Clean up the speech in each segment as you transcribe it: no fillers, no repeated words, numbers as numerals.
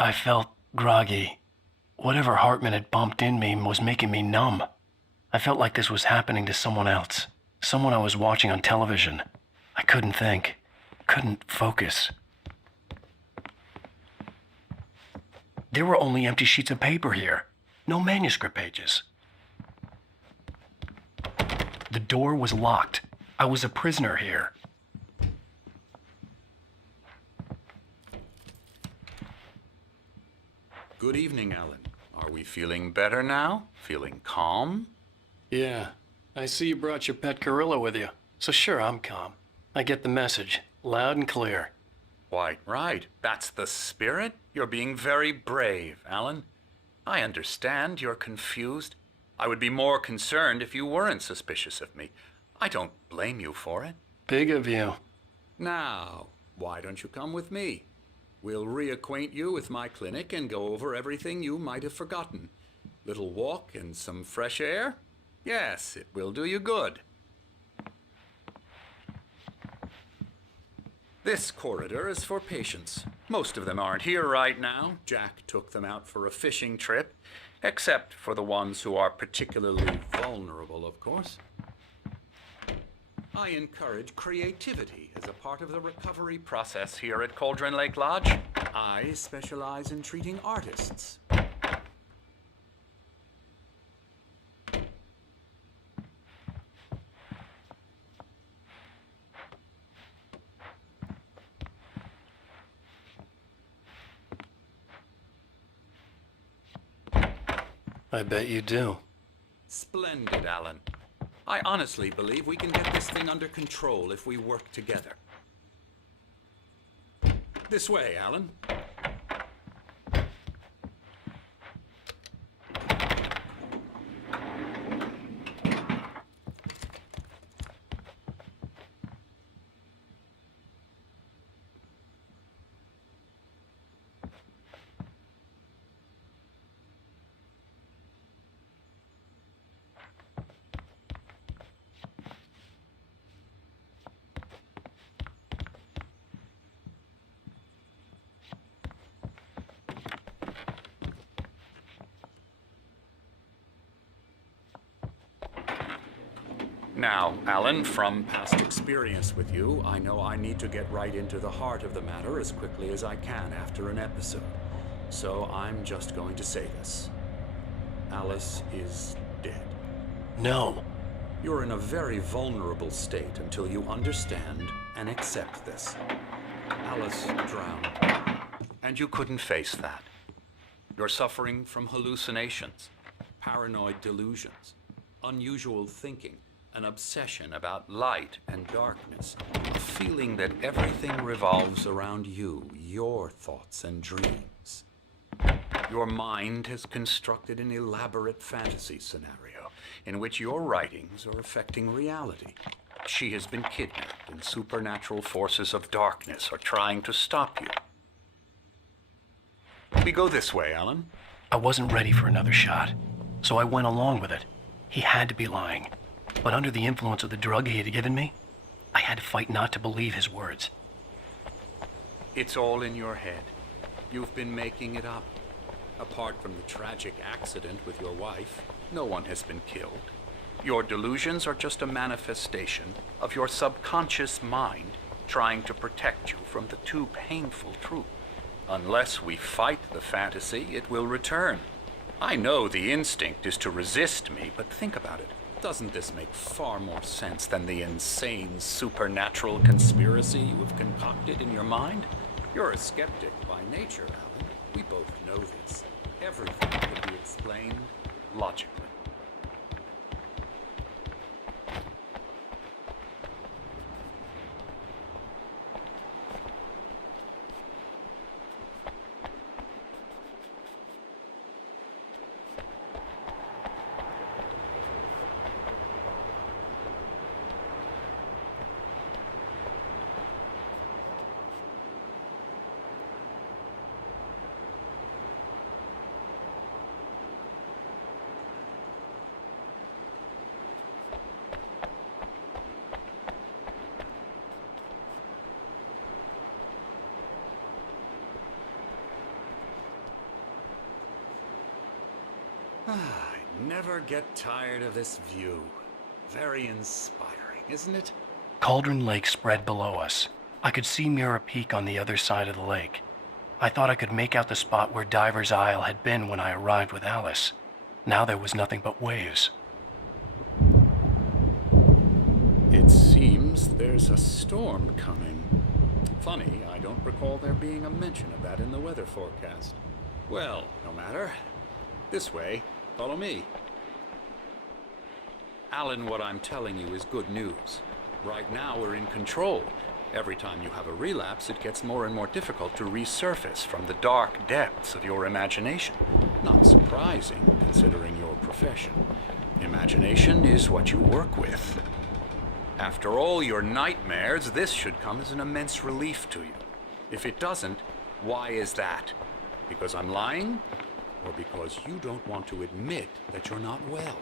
I felt groggy. Whatever Hartman had bumped in me was making me numb. I felt like this was happening to someone else. Someone I was watching on television. I couldn't think. Couldn't focus. There were only empty sheets of paper here. No manuscript pages. The door was locked. I was a prisoner here. Good evening, Alan. Are we feeling better now? Feeling calm? Yeah. I see you brought your pet gorilla with you. So sure, I'm calm. I get the message. Loud and clear. Quite right. That's the spirit. You're being very brave, Alan. I understand you're confused. I would be more concerned if you weren't suspicious of me. I don't blame you for it. Big of you. Now, why don't you come with me? We'll reacquaint you with my clinic and go over everything you might have forgotten. Little walk and some fresh air? Yes, it will do you good. This corridor is for patients. Most of them aren't here right now. Jack took them out for a fishing trip, except for the ones who are particularly vulnerable, of course. I encourage creativity as a part of the recovery process here at Cauldron Lake Lodge. I specialize in treating artists. I bet you do. Splendid, Alan. I honestly believe we can get this thing under control if we work together. This way, Alan. Now, Alan, from past experience with you, I know I need to get right into the heart of the matter as quickly as I can after an episode. So I'm just going to say this. Alice is dead. No. You're in a very vulnerable state until you understand and accept this. Alice drowned. And you couldn't face that. You're suffering from hallucinations, paranoid delusions, unusual thinking, an obsession about light and darkness, a feeling that everything revolves around you, your thoughts and dreams. Your mind has constructed an elaborate fantasy scenario in which your writings are affecting reality. She has been kidnapped and supernatural forces of darkness are trying to stop you. We go this way, Alan. I wasn't ready for another shot, so I went along with it. He had to be lying. But under the influence of the drug he had given me, I had to fight not to believe his words. It's all in your head. You've been making it up. Apart from the tragic accident with your wife, no one has been killed. Your delusions are just a manifestation of your subconscious mind trying to protect you from the too painful truth. Unless we fight the fantasy, it will return. I know the instinct is to resist me, but think about it. Doesn't this make far more sense than the insane supernatural conspiracy you have concocted in your mind? You're a skeptic by nature, Alan. We both know this. Everything can be explained logically. never get tired of this view. Very inspiring, isn't it? Cauldron Lake spread below us. I could see Mirror Peak on the other side of the lake. I thought I could make out the spot where Diver's Isle had been when I arrived with Alice. Now there was nothing but waves. It seems there's a storm coming. Funny, I don't recall there being a mention of that in the weather forecast. Well, no matter. This way. Follow me. Alan, what I'm telling you is good news. Right now we're in control. Every time you have a relapse, it gets more and more difficult to resurface from the dark depths of your imagination. Not surprising, considering your profession. Imagination is what you work with. After all your nightmares, this should come as an immense relief to you. If it doesn't, why is that? Because I'm lying? Or because you don't want to admit that you're not well?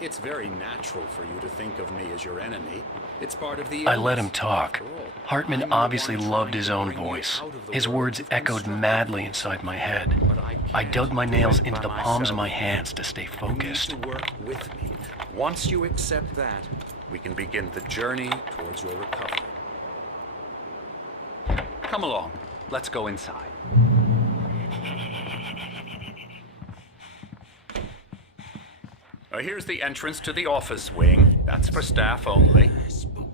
It's very natural for you to think of me as your enemy. It's part of the I let him illness. talk. After all, Hartman I'm the obviously one loved trying his to own bring you voice. out of the His world words you've echoed constructed. madly inside my head. But I can't dug my do nails it into by the palms of myself. my hands to stay You need focused. to work with me. Once you accept that, we can begin the journey towards your recovery. Come along. Let's go inside. Here's the entrance to the office wing. That's for staff only.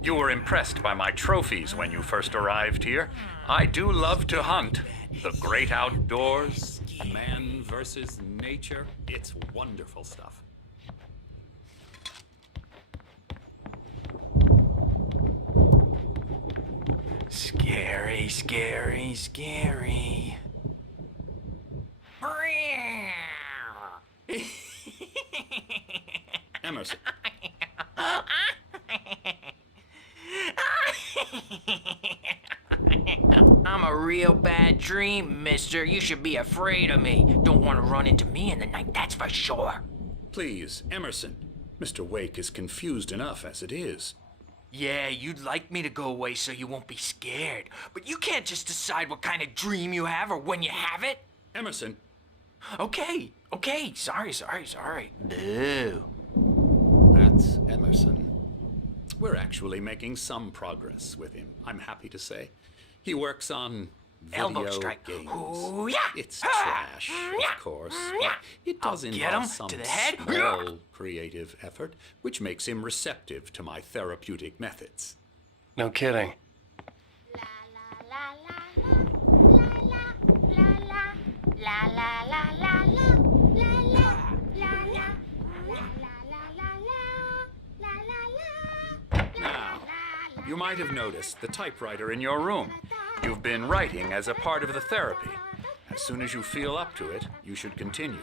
You were impressed by my trophies when you first arrived here. I do love to hunt. The great outdoors, man versus nature. It's wonderful stuff. Scary, scary, scary. Emerson. I'm a real bad dream, mister. You should be afraid of me. Don't want to run into me in the night, that's for sure. Please, Emerson. Mr. Wake is confused enough as it is. Yeah, you'd like me to go away so you won't be scared. But you can't just decide what kind of dream you have or when you have it. Emerson. Okay. Sorry. Boo. That's Emerson. We're actually making some progress with him, I'm happy to say. He works on Elbow video strike. games. Ooh, yeah. It's trash, of course, but it does I'll get involve him some to the head. small creative effort, which makes him receptive to my therapeutic methods. No kidding. Now, you might have noticed the typewriter in your room. You've been writing as a part of the therapy. As soon as you feel up to it, you should continue.